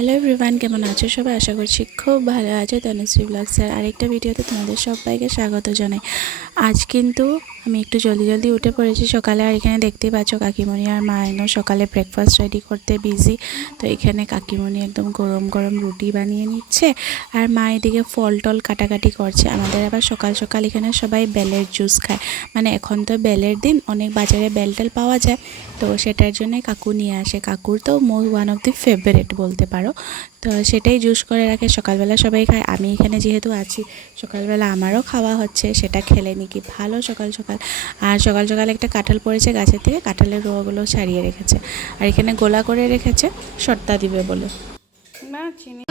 Hello everyone, কেমন আছো সবাই? আশা করছি খুব ভালো আছো। তনুশ্রী ব্লগসের আরেকটা ভিডিওতে তোমাদের সবাইকে স্বাগত জানাই। আজ কিন্তু আমি একটু জলদি উঠে পড়েছি সকালে। আর এখানে দেখতেই পাচ্ছ কাকিমণি আর মা সকালে ব্রেকফাস্ট রেডি করতে বিজি। তো এখানে কাকিমণি একদম গরম গরম রুটি বানিয়ে নিচ্ছে, আর মা এদিকে ফল টল কাটাকাটি করছে। আমাদের আবার সকাল সকাল এখানে সবাই বেলের জুস খায়, মানে এখন তো বেলের দিন, অনেক বাজারে বেল টেল পাওয়া যায়। তো সেটার জন্যই কাকু নিয়ে আসে। কাকুর তো ওয়ান অফ দি ফেভারিট বলতে পারো। তো সেটাই জুস করে রাখে, সকালবেলা সবাই খায়। আমি এখানে যেহেতু আছি, সকালবেলা আমারও খাওয়া হচ্ছে, সেটা খেলে নাকি ভালো সকাল সকাল। আর সকাল সকাল একটা কাঁঠাল পড়েছে গাছের থেকে, কাঁঠালের রোয়াগুলো ছাড়িয়ে রেখেছে, আর এখানে গোলা করে রেখেছে সর্তা দিবে বলে। না চিনি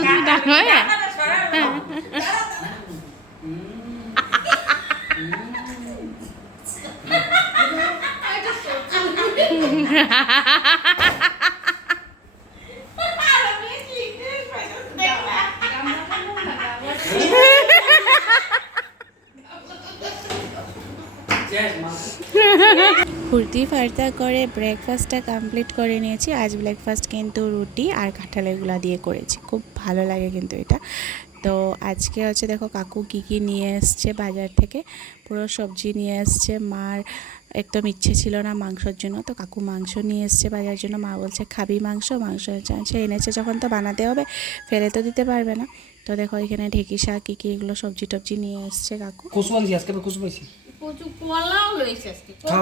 ফুর্তি ফার্তা করে ব্রেকফাস্টটা কমপ্লিট করে নিয়েছি। আজ ব্রেকফাস্ট কিন্তু রুটি আর কাঁঠালের গুলা দিয়ে করেছি, খুব ভালো লাগে কিন্তু এটা। তো আজকে হচ্ছে দেখো কাকু কী নিয়ে এসছে বাজার থেকে, পুরো সবজি নিয়ে এসছে। মার একদম ইচ্ছে ছিল না মাংসর জন্য, তো কাকু মাংস নিয়ে এসছে বাজার জন্য। মা বলছে খাবি মাংস, সে এনেছে যখন তো বানাতে হবে, ফেলে তো দিতে পারবে না। তো দেখো এখানে ঢেঁকি শাক কী এগুলো সবজি টবজি নিয়ে এসছে কাকু।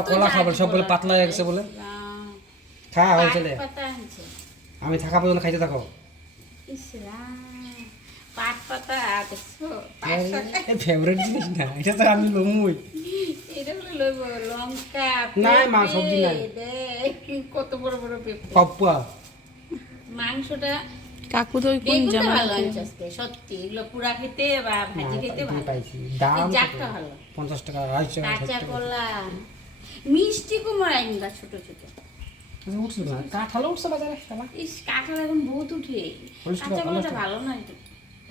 কলা খাবার সব বলে পাতলা হয়ে গেছে বলে খা হয়েছে। আমি থাকা পর্যন্ত খাইতে থাকো। ফেভারিট জিনিস না এটা, তো আমি লমুই নাই মা, সবজি নাই। কত বড় বড় পাপ্পা মাংসটা কাকু তো কোন জামা সত্যি এগুলো পুরা খেতে বা ভাজি খেতে ভালো পাইছি। দাম জাতটা ভালো, 50 টাকা 250 টাকা। কাঁচা কলা, মিষ্টি কুমড়া আইনবা ছোট ছোট। উঠছে না কাঁঠাল উঠছে বাজারে সবাই। ইস কাঁঠাল এখন বহুত উঠে, কাঁচা কলাটা ভালো না একটু।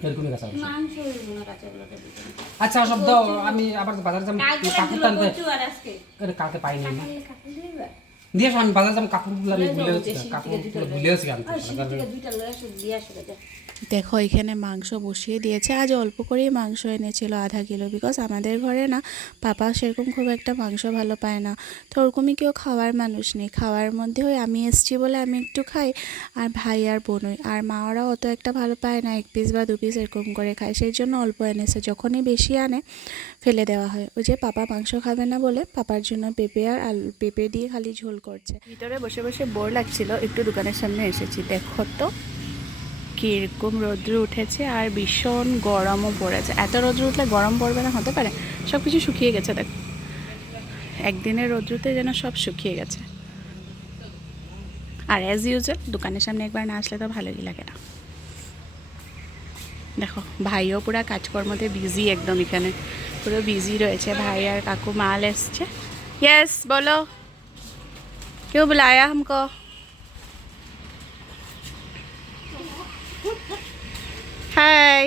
এরকমই কাঁচা মাংস হইব না কাঁচা কলাটা দিতে। আচ্ছা সব দাও, আমি আবার বাজারে যাব। কাপড় টানতে আজকে কালকে পাইনি না কাঁঠাল দিবা দিয়ে আমি বাজারে যাব। কাপড়গুলো আমি ভুলে গেছি আনতে। দুইটা লয়ে আসো দিয়ে আসো। দেখো এখানে মাংস বসিয়ে দিয়েছে। আজ অল্প করেই মাংস এনেছিল, আধা কিলো, বিকজ আমাদের ঘরে না পাপা সেরকম খুব একটা মাংস ভালো পায় না। তো ওরকমই কেউ খাওয়ার মানুষ নেই। খাওয়ার মধ্যে ওই আমি এসছি বলে আমি একটু খাই, আর ভাই আর বোনই। আর মা ওরা অত একটা ভালো পায় না, 1 পিস বা 2 পিস এরকম করে খায়, সেই জন্য অল্প এনেছে। যখনই বেশি আনে ফেলে দেওয়া হয়। ওই যে পাপা মাংস খাবে না বলে পাপার জন্য পেঁপে আর আলু, পেঁপে দিয়ে খালি ঝোল করছে। ভিতরে বসে বসে বোর লাগছিল, একটু দোকানের সামনে এসেছি। দেখো তো কীরকম রৌদ্র উঠেছে, আর ভীষণ গরমও পড়েছে। এত রৌদ্র উঠলে গরম পড়বে না হতে পারে? সব কিছু শুকিয়ে গেছে, দেখ একদিনের রৌদ্রতে যেন সব শুকিয়ে গেছে। আর অ্যাজ ইউজুয়াল দোকানের সামনে একবার না আসলে তো ভালোই লাগে না। দেখো ভাইও পুরো কাজকর্মতে বিজি, একদম এখানে পুরো বিজি রয়েছে। ভাই আর কাকু মাল এসছে। ইয়েস বলো, কেউ বুলায়া হামকো? হাই।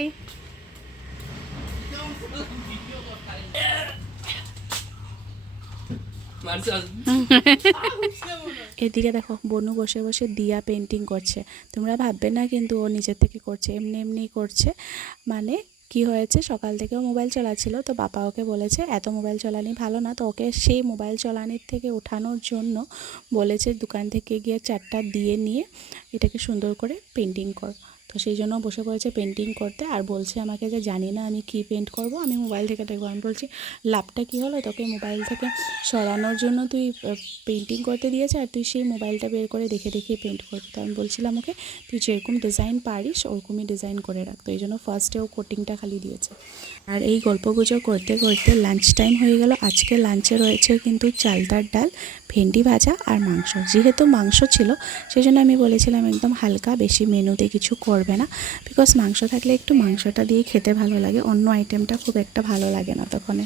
এদিকে দেখো বনু বসে বসে দিয়া পেন্টিং করছে। তোমরা ভাববে না কিন্তু ও নিজের থেকে করছে, এমনি এমনি করছে। মানে কি হয়েছে, সকাল থেকেও মোবাইল চালাচ্ছিল, তো বাবা ওকে বলেছে এত মোবাইল চালানি ভালো না, তো ওকে সেই মোবাইল চালানির থেকে ওঠানোর জন্য বলেছে দোকান থেকে গিয়ে 4টা দিয়ে নিয়ে এটাকে সুন্দর করে পেন্টিং কর। তো সেই জন্য বসে পড়েছে পেন্টিং করতে, আর বলছে আমাকে যে জানি না আমি কি পেন্ট করব, আমি মোবাইল থেকে দেখবো। আমি বলছি লাভটা কী হলো, তোকে মোবাইল থেকে সরানোর জন্য তুই পেন্টিং করতে দিয়েছে, আর তুই সেই মোবাইলটা বের করে দেখে দেখে পেন্ট করবি। তো আমি বলছিলাম ওকে তুই যেরকম ডিজাইন পারিস ওরকমই ডিজাইন করে রাখ। তো এই জন্য ফার্স্টে ও কোটিংটা খালি দিয়েছে। আর এই গল্পগুজব করতে করতে লাঞ্চ টাইম হয়ে গেল। আজকে লাঞ্চে রয়েছে কিন্তু চালতার ডাল, ভেন্ডি ভাজা আর মাংস। যেহেতু মাংস ছিল সেই জন্য আমি বলেছিলাম একদম হালকা, বেশি মেনুতে কিছু করবে না, বিকজ মাংস থাকলে একটু মাংসটা দিয়ে খেতে ভালো লাগে, অন্য আইটেমটা খুব একটা ভালো লাগে না তখন।